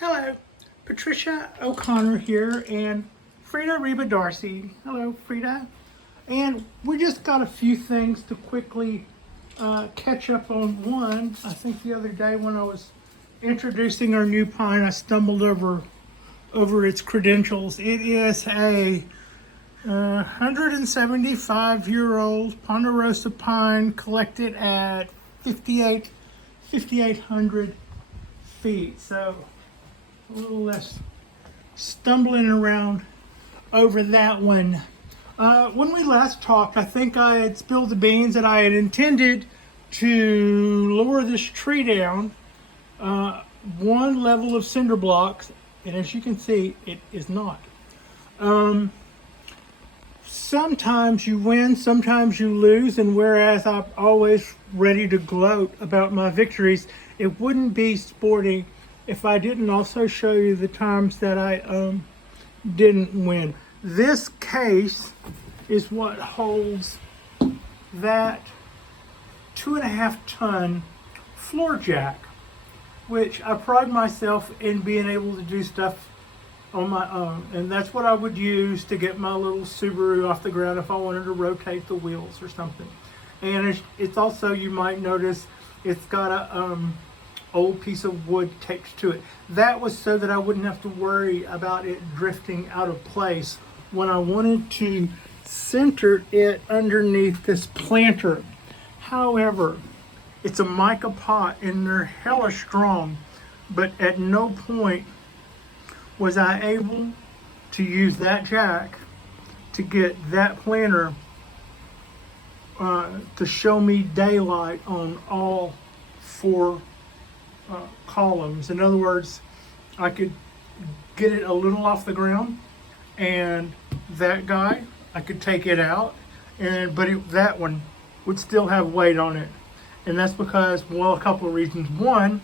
Hello, Patricia O'Connor here and Frida Reba Darcy. Hello, Frida. And we just got a few things to quickly catch up on. One, I think the other day when I was introducing our new pine, I stumbled over its credentials. It is a 175-year-old ponderosa pine collected at 5,800 feet. So a little less stumbling around over that one. When we last talked, I think I had spilled the beans that I had intended to lower this tree down one level of cinder blocks, and as you can see, it is not. Sometimes you win, sometimes you lose, and whereas I'm always ready to gloat about my victories, it wouldn't be sporting if I didn't also show you the times that I didn't win. This case is what holds that 2.5 ton floor jack, which I pride myself in being able to do stuff on my own, and that's what I would use to get my little Subaru off the ground if I wanted to rotate the wheels or something. And it's also, you might notice, it's got a old piece of wood taped to it. That was so that I wouldn't have to worry about it drifting out of place when I wanted to center it underneath this planter. However, it's a mica pot and they're hella strong, but at no point was I able to use that jack to get that planter to show me daylight on all 4 columns. In other words, I could get it a little off the ground, and that guy, I could take it out, but that one would still have weight on it. And that's because, well, a couple of reasons. One,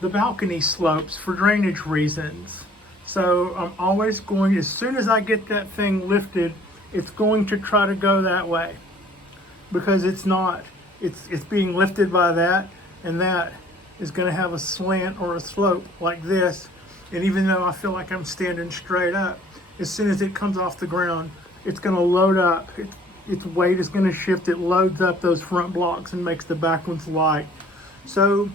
the balcony slopes for drainage reasons. So I'm always going, as soon as I get that thing lifted, it's going to try to go that way, because it's being lifted by that, and that is going to have a slant or a slope like this. And even though I feel like I'm standing straight up, as soon as it comes off the ground, it's going to load up. Its weight is going to shift. It loads up those front blocks and makes the back ones light. So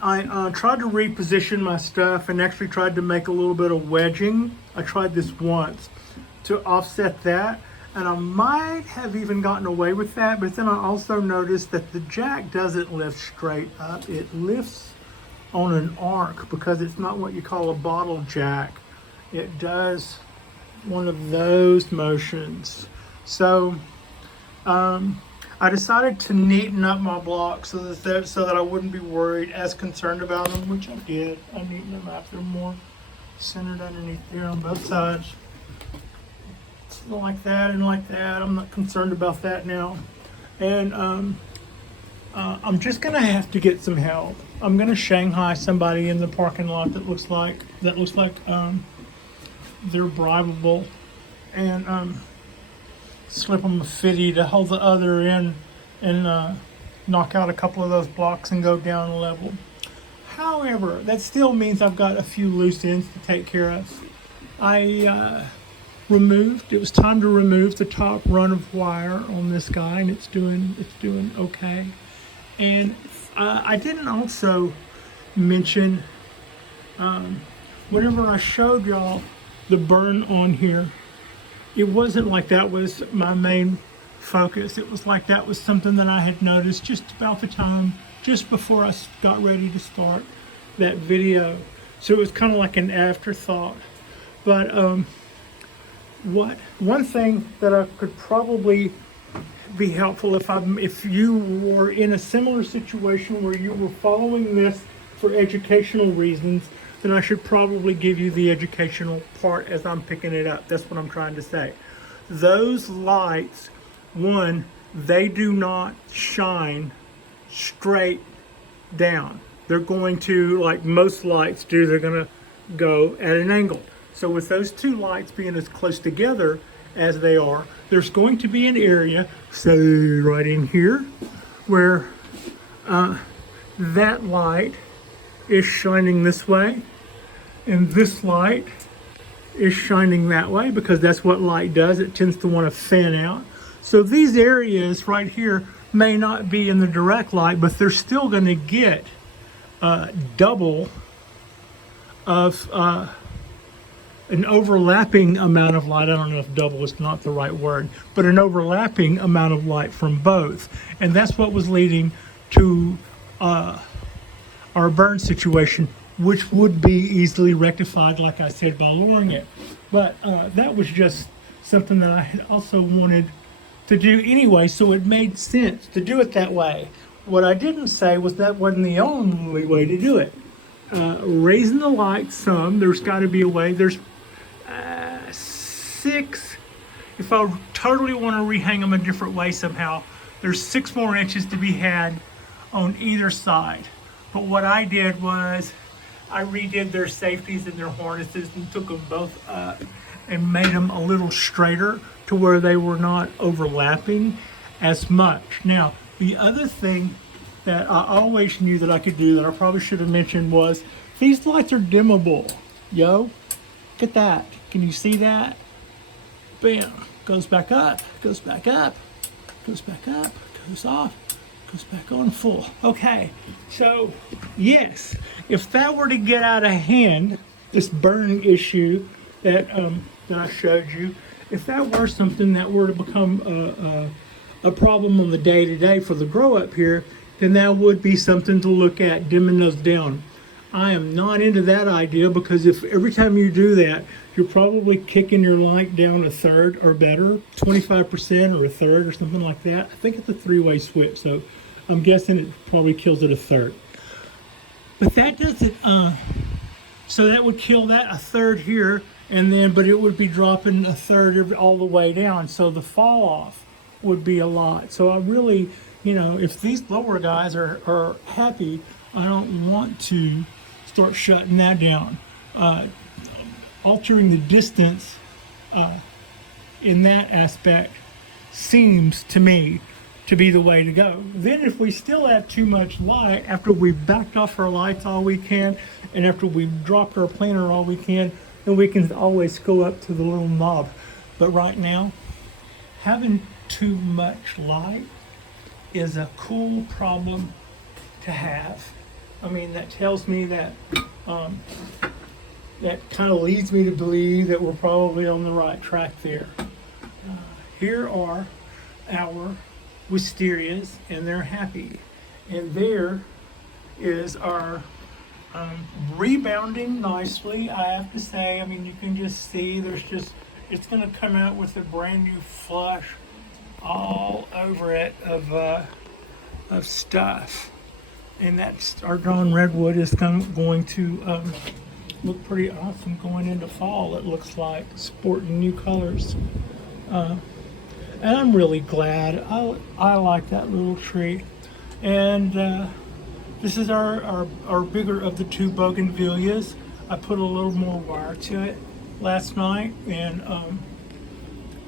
I tried to reposition my stuff and actually tried to make a little bit of wedging. I tried this once to offset that, and I might have even gotten away with that, but then I also noticed that the jack doesn't lift straight up. It lifts on an arc because it's not what you call a bottle jack. It does one of those motions. So I decided to neaten up my blocks so that I wouldn't be worried, as concerned about them, which I did. I neatened them up. They're more centered underneath there on both sides. Like that and like that. I'm not concerned about that now. And I'm just gonna have to get some help. I'm gonna Shanghai somebody in the parking lot that looks like they're bribable, and slip them a 50 to hold the other end and knock out a couple of those blocks and go down a level. However, that still means I've got a few loose ends to take care of. It was time to remove the top run of wire on this guy, and it's doing okay. And I didn't also mention, whenever I showed y'all the burn on here, it wasn't like that was my main focus. It was like that was something that I had noticed just about the time, just before I got ready to start that video. So it was kind of like an afterthought. But one thing that I could probably be helpful if you were in a similar situation where you were following this for educational reasons, then I should probably give you the educational part as I'm picking it up. That's what I'm trying to say. Those lights, one, they do not shine straight down. They're going to, like most lights do, they're going to go at an angle. So with those two lights being as close together as they are, there's going to be an area, say right in here, where that light is shining this way, and this light is shining that way, because that's what light does. It tends to want to fan out. So these areas right here may not be in the direct light, but they're still going to get double of an overlapping amount of light. I don't know if double is not the right word, but an overlapping amount of light from both. And that's what was leading to our burn situation, which would be easily rectified, like I said, by lowering it. But that was just something that I had also wanted to do anyway, so it made sense to do it that way. What I didn't say was that wasn't the only way to do it. Raising the light some, there's got to be a way. There's 6, if I totally want to rehang them a different way somehow, there's 6 more inches to be had on either side. But what I did was I redid their safeties and their harnesses and took them both up and made them a little straighter to where they were not overlapping as much. Now, the other thing that I always knew that I could do that I probably should have mentioned was these lights are dimmable. Yo, look at that. Can you see that? Bam, goes back up, goes back up, goes back up, goes off, goes back on full. Okay, so yes, if that were to get out of hand, this burn issue that I showed you, if that were something that were to become a problem on the day-to-day for the grow up here, then that would be something to look at, dimming those down. I am not into that idea, because if every time you do that, you're probably kicking your light down a third or better, 25% or a third or something like that. I think it's a 3-way switch, so I'm guessing it probably kills it a third. But that doesn't, so that would kill that a third here, and then, but it would be dropping a third all the way down, so the fall off would be a lot. So I really, you know, if these lower guys are happy, I don't want to start shutting that down. Altering the distance in that aspect seems to me to be the way to go. Then if we still have too much light, after we've backed off our lights all we can, and after we've dropped our planter all we can, then we can always go up to the little knob. But right now, having too much light is a cool problem to have. I mean, that tells me that that kind of leads me to believe that we're probably on the right track there. Here are our wisterias, and they're happy. And there is our rebounding nicely, I have to say. I mean, you can just see there's just, it's going to come out with a brand new flush all over it of stuff. And that's our drawn redwood is going to look pretty awesome going into fall. It looks like sporting new colors. And I'm really glad. I like that little tree. And this is our bigger of the 2 bougainvilleas. I put a little more wire to it last night, and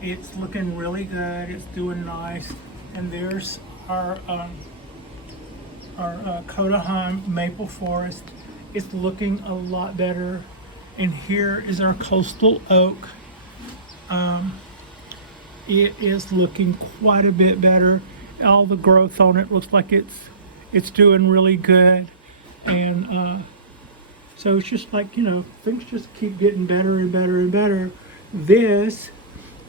it's looking really good. It's doing nice. And there's our Koto Hime Maple forest. It's looking a lot better. And here is our coastal oak. It is looking quite a bit better. All the growth on it looks like it's doing really good. And so it's just like, you know, things just keep getting better and better and better. This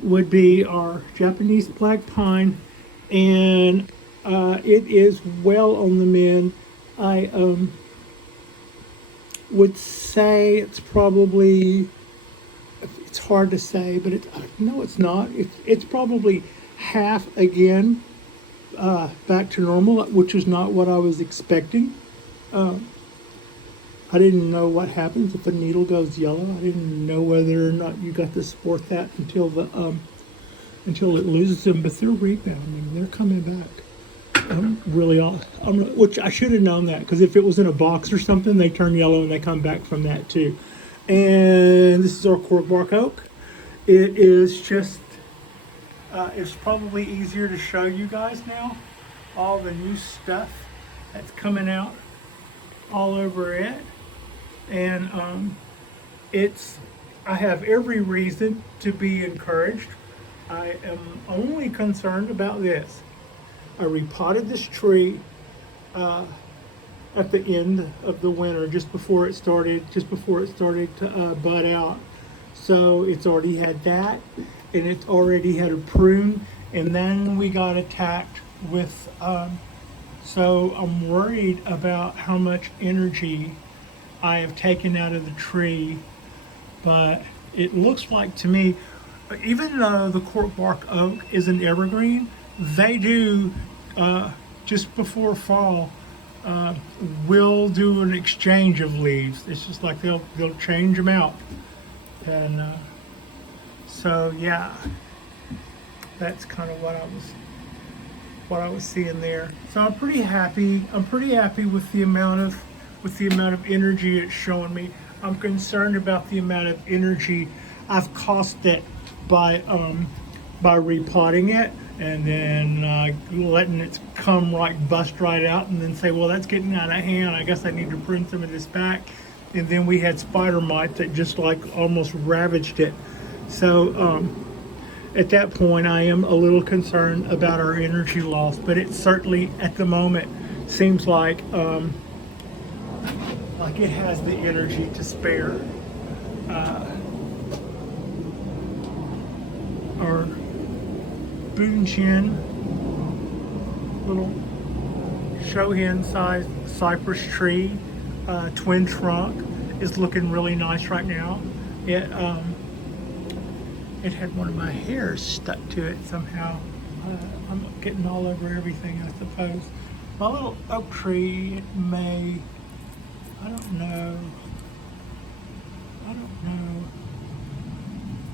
would be our Japanese black pine, and it is well on the mend. I would say it's probably, it's hard to say, but no, it's not. It's probably half again back to normal, which is not what I was expecting. I didn't know what happens if a needle goes yellow. I didn't know whether or not you got to sport that until it loses them. But they're rebounding. They're coming back. Which I should have known that, because if it was in a box or something, they turn yellow and they come back from that too. And this is our Cork Bark Oak. It is just, it's probably easier to show you guys now all the new stuff that's coming out all over it, and I have every reason to be encouraged. I am only concerned about this. I repotted this tree at the end of the winter, just before it started to bud out. So it's already had that, and it's already had a prune, and then we got attacked with. So I'm worried about how much energy I have taken out of the tree, but it looks like to me, even though the Cork Bark Oak is an evergreen, they do just before fall. We'll do an exchange of leaves. It's just like they'll change them out, and so yeah, that's kind of what I was seeing there. So I'm pretty happy. I'm pretty happy with the amount of energy it's showing me. I'm concerned about the amount of energy I've cost it by repotting it and then letting it come bust right out, and then say, well, that's getting out of hand. I guess I need to prune some of this back. And then we had spider mites that just like almost ravaged it. So at that point, I am a little concerned about our energy loss, but it certainly at the moment seems like it has the energy to spare. Our Boonjin, little show-hen sized cypress tree, twin trunk, is looking really nice right now. It had one of my hairs stuck to it somehow. I'm getting all over everything, I suppose. My little oak tree, I don't know.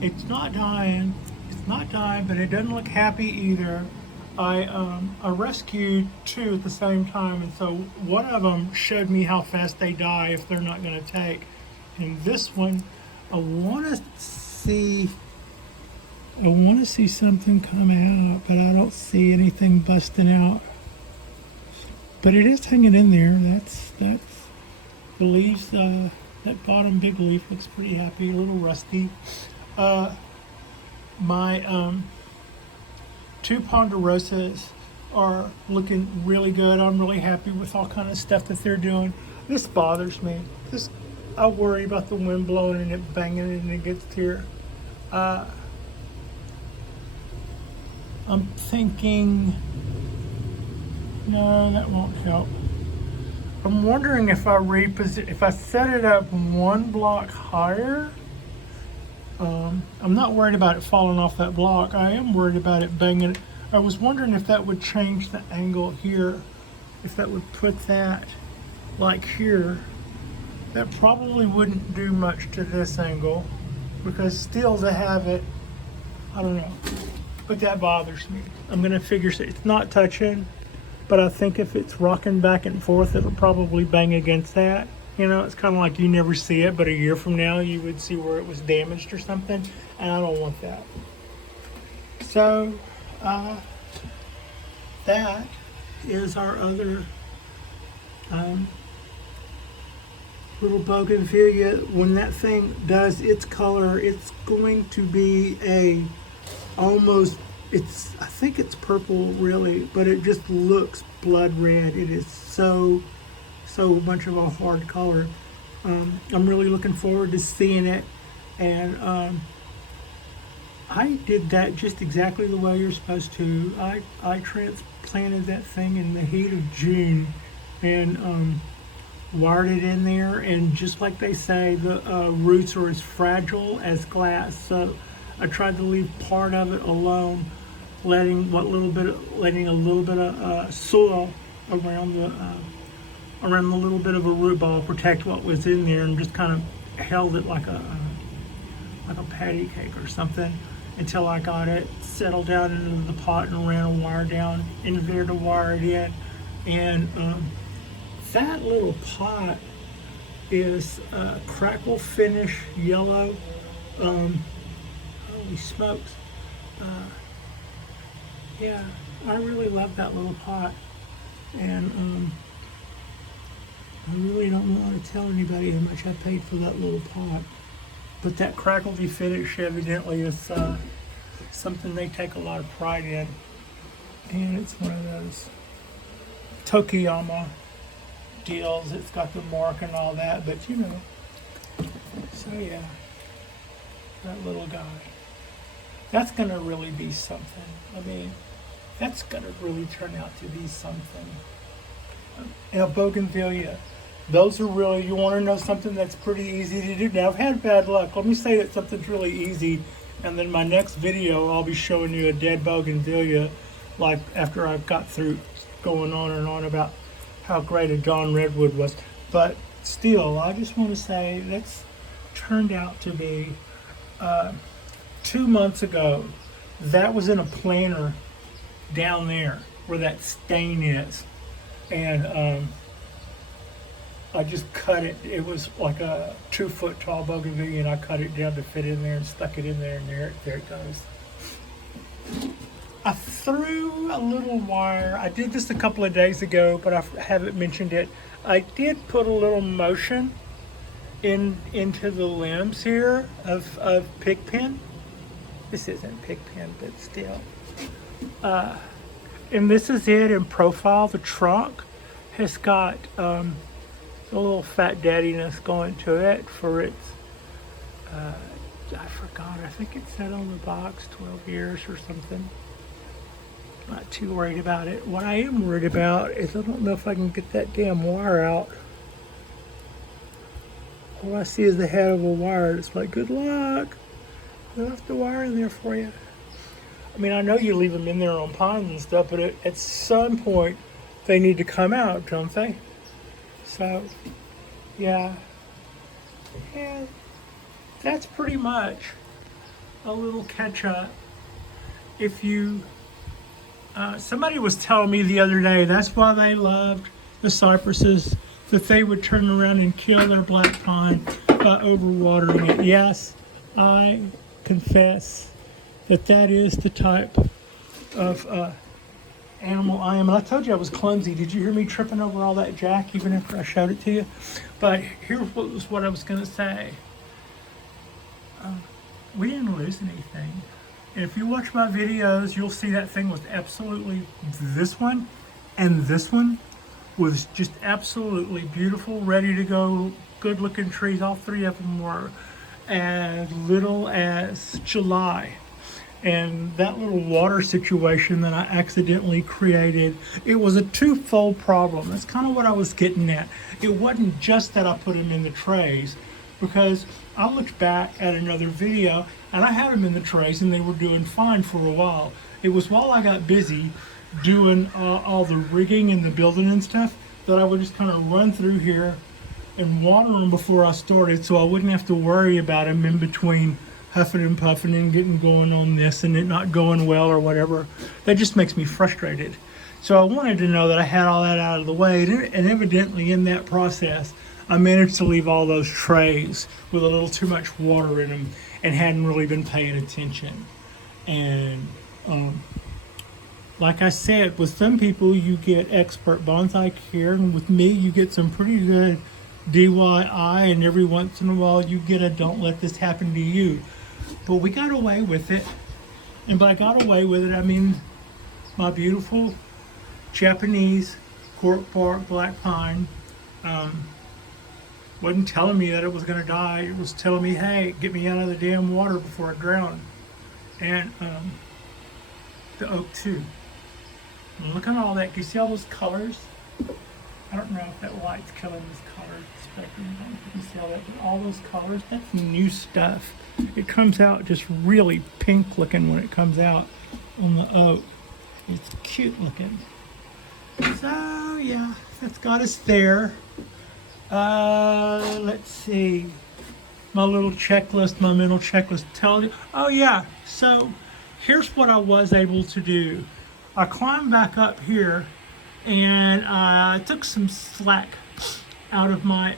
It's not dying. But it doesn't look happy either. I rescued two at the same time, and so one of them showed me how fast they die if they're not going to take. And this one, I want to see something come out, but I don't see anything busting out. But it is hanging in there. That's the leaves. That bottom big leaf looks pretty happy. A little rusty. My two ponderosas are looking really good. I'm really happy with all kind of stuff that they're doing. This bothers me. I worry about the wind blowing and it banging and it gets here. I'm thinking, no, that won't help. I'm wondering if if I set it up one block higher. I'm not worried about it falling off that block. I am worried about it banging. I was wondering if that would change the angle here, if that would put that like here. That probably wouldn't do much to this angle, because still to have it, I don't know. But that bothers me. I'm gonna figure it's not touching, but I think if it's rocking back and forth, it'll probably bang against that. You know, it's kind of like you never see it, but a year from now you would see where it was damaged or something, and I don't want that. So that is our other little bougainvillea. When that thing does its color, it's going to be I think it's purple really, but it just looks blood red. It is so much of a hard color. I'm really looking forward to seeing it, and I did that just exactly the way you're supposed to. I transplanted that thing in the heat of June and wired it in there, and just like they say, the roots are as fragile as glass, so I tried to leave part of it alone, letting a little bit of soil around the little bit of a root ball protect what was in there, and just kind of held it like a patty cake or something until I got it settled down into the pot and ran a wire down into there to wire it in. And that little pot is crackle finish yellow. Holy smokes. Yeah, I really love that little pot. And I really don't want to tell anybody how much I paid for that little pot. But that crackledy finish evidently is something they take a lot of pride in. And it's one of those Tokiyama deals. It's got the mark and all that, but you know. So yeah, that little guy. That's gonna really be something. I mean, that's gonna really turn out to be something. And a bougainvillea. Those are really, you want to know something that's pretty easy to do. Now, I've had bad luck. Let me say that something's really easy, and then my next video, I'll be showing you a dead bougainvillea, like after I've got through going on and on about how great a Dawn Redwood was. But still, I just want to say that's turned out to be 2 months ago. That was in a planter down there where that stain is. And I just cut it. It was like a 2 foot tall bougainvillea, and I cut it down to fit in there and stuck it in there, and there it goes. I threw a little wire. I did this a couple of days ago, but I haven't mentioned it. I did put a little motion into the limbs here of pigpen. This isn't pigpen, but still. And this is it in profile. The trunk has got a little fat daddiness going to it for its, I forgot, I think it said on the box 12 years or something. Not too worried about it. What I am worried about is I don't know if I can get that damn wire out. All I see is the head of a wire. It's like, good luck. I left the wire in there for you. I mean, I know you leave them in there on pines and stuff, but at some point they need to come out, don't they? So, yeah. And that's pretty much a little catch up. If you, somebody was telling me the other day, that's why they loved the cypresses, that they would turn around and kill their black pine by overwatering it. Yes, I confess that is the type of animal I am. And I told you I was clumsy. Did you hear me tripping over all that jack even after I showed it to you? But here's what I was going to say. We didn't lose anything. And if you watch my videos, you'll see that thing was absolutely, this one and this one was just absolutely beautiful, ready to go, good looking trees. All three of them were as little as July. And that little water situation that I accidentally created, it was a twofold problem. That's kind of what I was getting at. It wasn't just that I put them in the trays, because I looked back at another video and I had them in the trays and they were doing fine for a while. It was while I got busy doing all the rigging and the building and stuff that I would just kind of run through here and water them before I started, so I wouldn't have to worry about them in between huffing and puffing and getting going on this and it not going well or whatever. That just makes me frustrated. So I wanted to know that I had all that out of the way, and evidently in that process I managed to leave all those trays with a little too much water in them and hadn't really been paying attention. And like I said, with some people you get expert bonsai care, and with me you get some pretty good DIY, and every once in a while you get a don't let this happen to you. But we got away with it. And by got away with it, I mean my beautiful Japanese Cork Bark Black Pine wasn't telling me that it was going to die. It was telling me, hey, get me out of the damn water before I drown. And the oak too. And look at all that. Do you see all those colors? I don't know if that light's killing this color spectrum. I don't know if you can see all that, but all those colors, that's new stuff. It comes out just really pink looking when it comes out on the oak. It's cute looking. So yeah, that's got us there. Let's see. My little checklist, my mental checklist tells you. Oh yeah, so here's what I was able to do. I climbed back up here and I took some slack out of my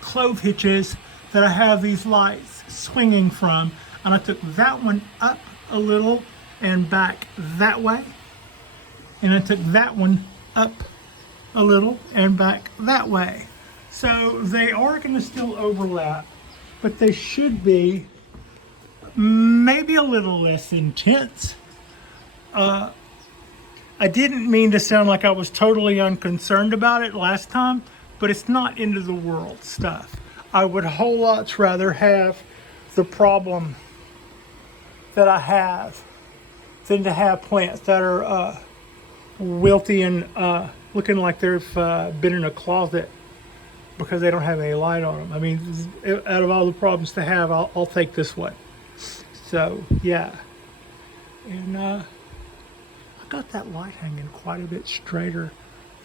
clove hitches that I have these lights swinging from, and I took that one up a little and back that way, and I took that one up a little and back that way. So they are going to still overlap, but they should be maybe a little less intense. I didn't mean to sound like I was totally unconcerned about it last time, but it's not end of the world stuff. I would a whole lot rather have the problem that I have than to have plants that are wilty and looking like they've been in a closet because they don't have any light on them. I mean, out of all the problems to have, I'll take this one. So yeah, and I got that light hanging quite a bit straighter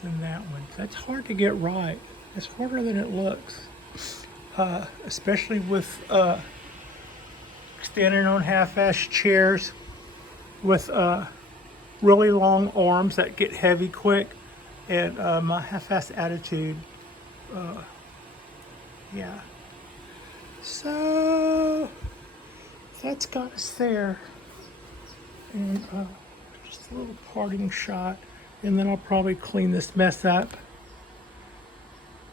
than that one. That's hard to get right. It's harder than it looks, especially with standing on half-ass chairs with really long arms that get heavy quick, and my half-ass attitude. Yeah. So that's got us there, and just a little parting shot, and then I'll probably clean this mess up.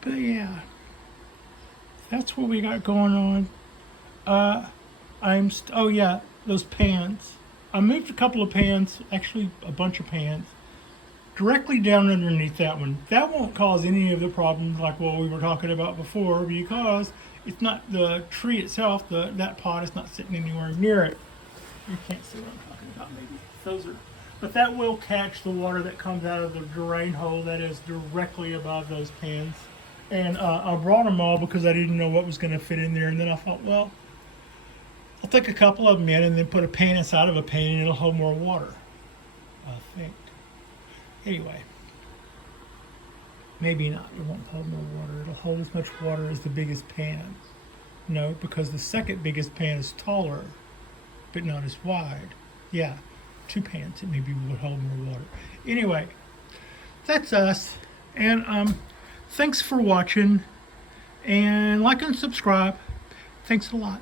But yeah, that's what we got going on. Oh yeah, those pans. I moved a couple of pans, actually a bunch of pans, directly down underneath that one. That won't cause any of the problems like what we were talking about before, because it's not the tree itself, that pot is not sitting anywhere near it. You can't see what I'm talking about, maybe. Those are, but that will catch the water that comes out of the drain hole that is directly above those pans. And I brought them all because I didn't know what was going to fit in there, and then I thought, well, I'll take a couple of them in and then put a pan inside of a pan and it'll hold more water, I think. Anyway, maybe not. It won't hold more water. It'll hold as much water as the biggest pan. No, because the second biggest pan is taller, but not as wide. Yeah, 2 pans, it maybe would hold more water. Anyway, that's us. And thanks for watching. And like and subscribe. Thanks a lot.